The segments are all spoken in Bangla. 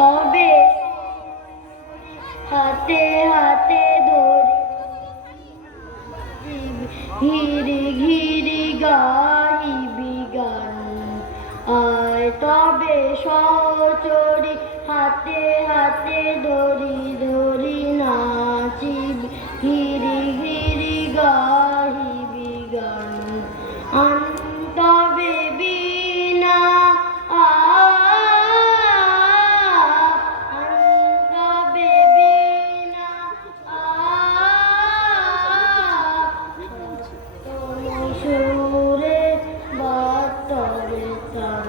তবে হাতে হাতে ধরি ঘিরি ঘিরি গাহিবি গান আয় তবে সহচরি হাতে হাতে ধরি ধরি নাচিবি ঘিরি ঘিরি গাহিবি গান তবে বিনা তবে বিনা সুরে বাতরে তান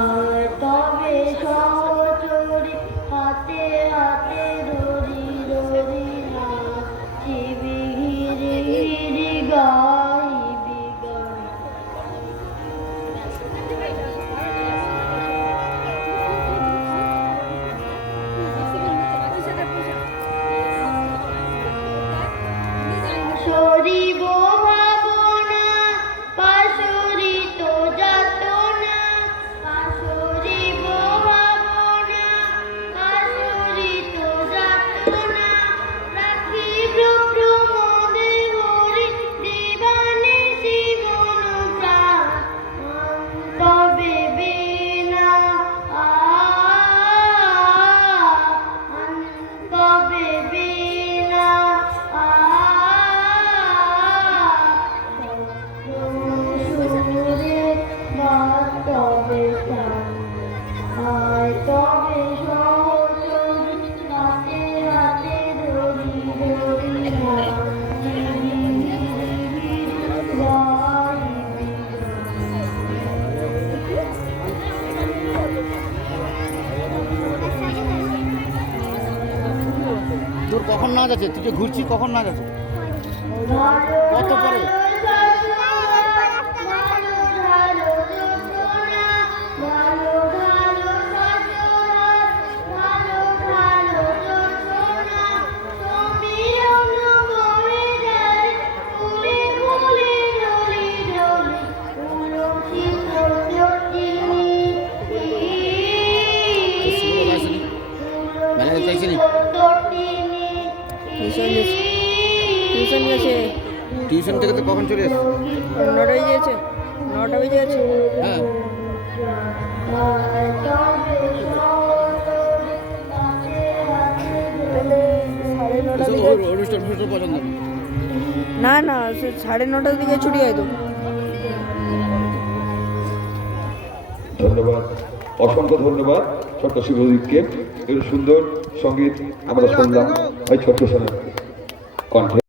আর তবে সহচরি হাতে হাতে ধরি ধরি নাচিবি ঘিরি ঘিরি গাইবি গান সরিব ভাবনা পাশরিত যাতনা পাশরিব ভাবনা পাশরিত যাতনা রাখিব প্রমোদে হরি দিবানে জীবন প্রাণ তবে বিনা তবে বিনা সুরে বাতবে তান আয় তবে সহচরি হাতে হাতে ধরি ধরি নাচিবি ঘিরি গাইবি তোর কখন নাচ আছে? তুই যে ঘুরছিস কখন নাচ আছে? কত পরে? মেলাতে চাইছিলি? টিউশন গেছে। টিউশন থেকে তো কখন চলে এসেছিস? 9টা বেজে গেছে। 9টা বেজে গেছে। হ্যাঁ অনুষ্ঠান পছন্দ না না, সে 9:30টার দিকে ছুটি হয় তো। ধন্যবাদ, অসংখ্য ধন্যবাদ ছোট্ট শিবদীপকে। এর সুন্দর সঙ্গীত আমরা শুনলাম ওই ছোট্ট সোনার কণ্ঠে।